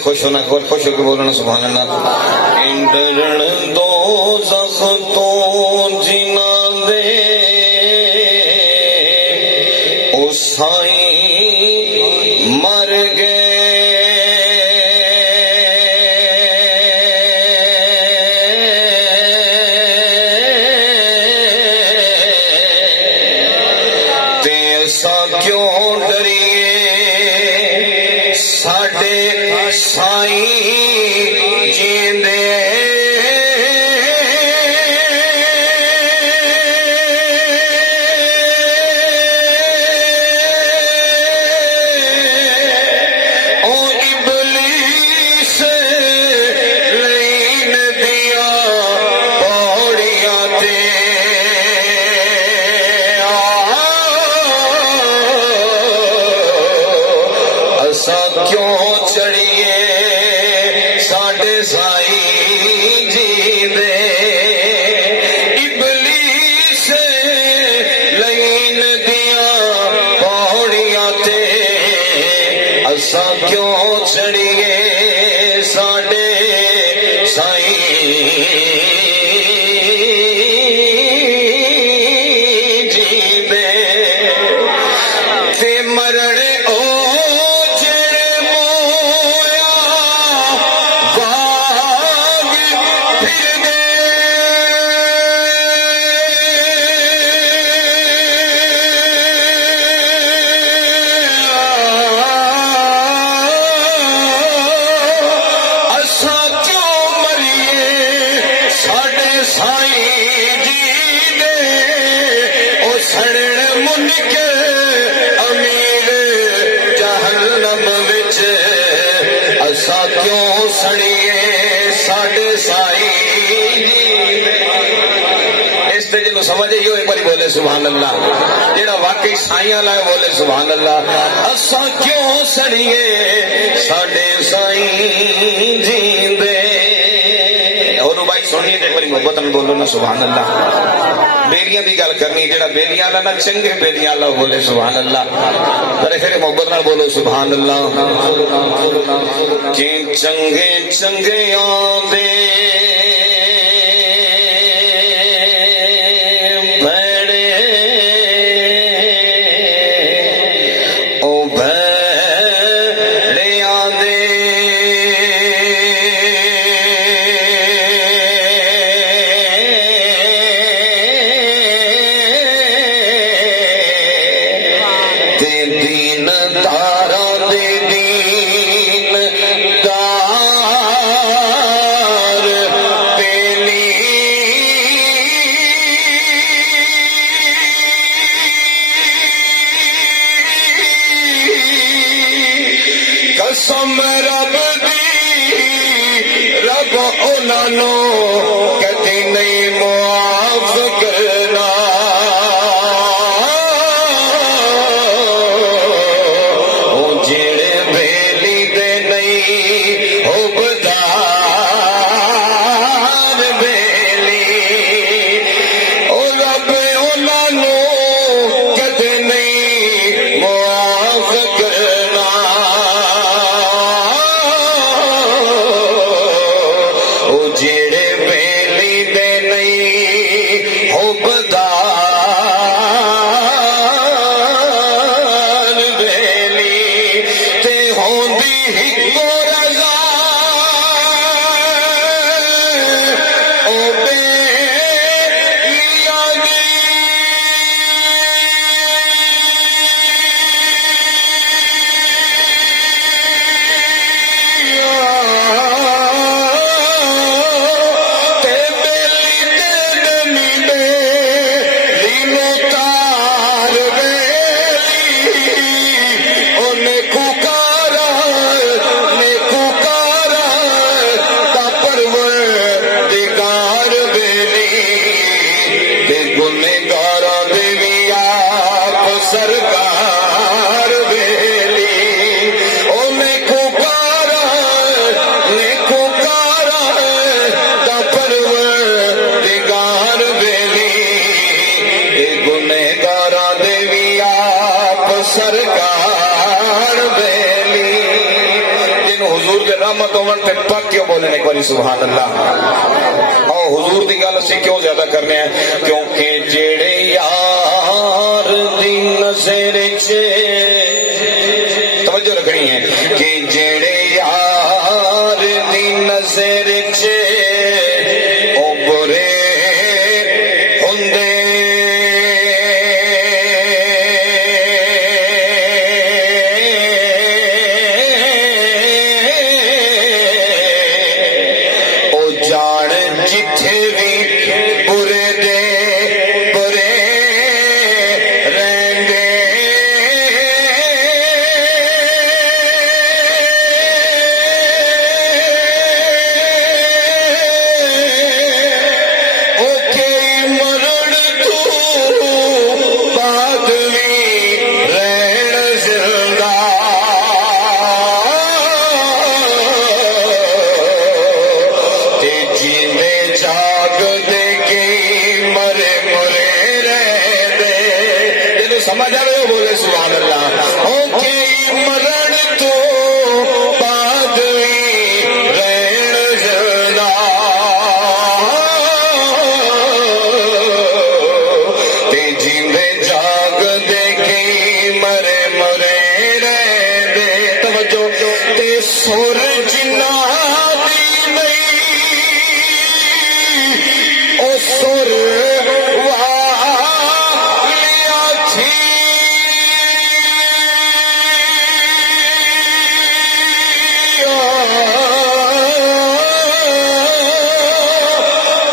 खुश होना, खुश होकर बोलना सुभान अल्लाह। इंद्रण दो ज़ख्तों जिना दे ओ साईं मर गए, ते ऐसा क्यों डरिए साडे साईं जींदे। क्यों चढ़िए साडे साईं जींदे, इबलीस लईन दिया पौड़ियां ते असा क्यों चढ़िए साडे साईं जींदे। ते मरण क्यों सड़िए साडे साईं जी। इस ते जिन्हों समझ आइयो एक बारी बोले सुभान अल्लाह। जेड़ा वाकई साईं लाए बोले सुभान अल्लाह। असा क्यों सड़िए साडे साईं जींदे। और भाई सुनिए एक बारी मोहब्बत में बोलो ना सुभान अल्लाह। बेलियां की गल करनी, जेड़ा बेलियां वाला ना चंगे बेलियां वाला बोले सुभान अल्लाह। पर फिर मोहब्बत नाल बोलो सुभान अल्लाह। कि चंगे चंगे आंदे भैड़े ओ भैड़े आंदे ते दीन दारा दे दीन दार पेली कसम रब दी रब उन्हां कदी नहीं मुआफ करना। जेड़े बेली दे नहीं हो बदार बेली ओ रब उन्हां कदे नहीं मुआफ करना। ओ जेड़े रहमत होवन ते पक क्यों बोले एक बारी सुभान अल्लाह। और हुजूर दी गल असीं क्यों ज्यादा करने हैं, क्योंकि जेड़े यार दी नज़र च तवज्जो रखनी है कि जेड़े यार दी नज़र च ओ बुरे हुंदे ओ जान जिथे भी बुरे दे बुरे रहंदे ओ कई मरण तू बाद भी रहन जिंदा ते जींदे जागदे के मरे मरे रहंदे। जिन्हू समझ आवे वो बोले सुभान अल्लाह। ओ कई मरण तो बाद भी रहन जिंदा ते जींदे जागदे के मरे मरे रहंदे। तवज्जो ते सुर जिन्ना दी नहीं ओ सुर वालिया थी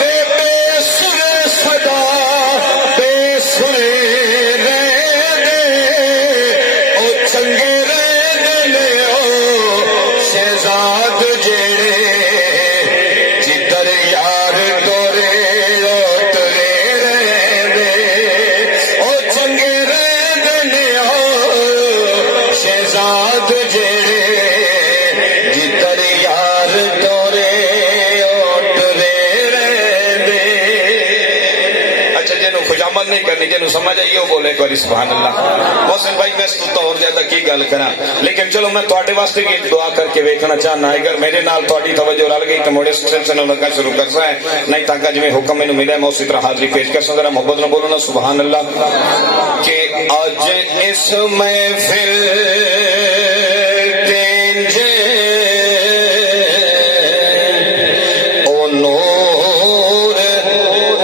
ते बेसुर सदा बेसुर रहंदे ओ चंगे रहंदे ने ओ शहजाद जेड़े जिधर यार तोरे ओ तुरे रहंदे ओ चंगे रहंदे ने ओ शहजाद जेड़े जिधर यार तोरे ओ तुरे रहंदे। अच्छा जिन्हों खुशामद नहीं करनी, जिन्हों समझ आई वो बोले एक बारी सुभान अल्लाह। मोहसिन भाई मैं तो और ज्यादा की गल करा, लेकिन चलो मैं थोड़े वास्ते भी एक दुआ करके वेखना चाहना। अगर मेरे नाल थोड़ी तवज्जो रल गई तो मुड़े सिलसिला लगा शुरू कर सा है, नहीं ताका जिवें हुक्म मैनू मिले मैं उसी तरह हाजिरी पेश कर सकदा। मोहब्बत न बोलो ना सुभान अल्लाह। कि अज इस महफिल तेंजे ओ नूर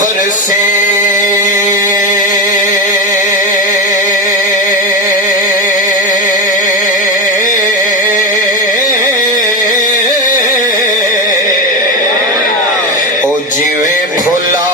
बरसे ओ जिवें फुला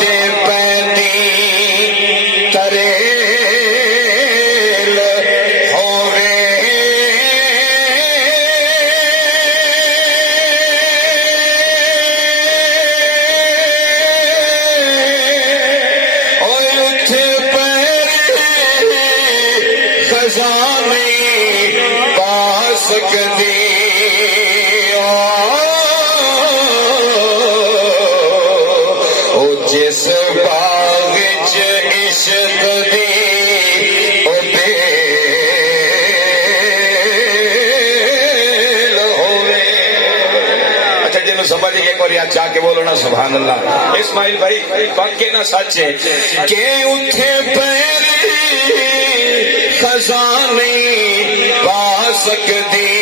ते पैंदी तरेल होवे ओ उथे पैरी खजाने पा सकदी ओ जिस बाग च इश्क दी ओ बेल होवे। अच्छा जिन्हों समझ गए एक बार याद चाह के बोलो ना सुभान अल्लाह। इस्माइल भाई वाकई ना सच है कि उठे पैरी खजाने पा सकदी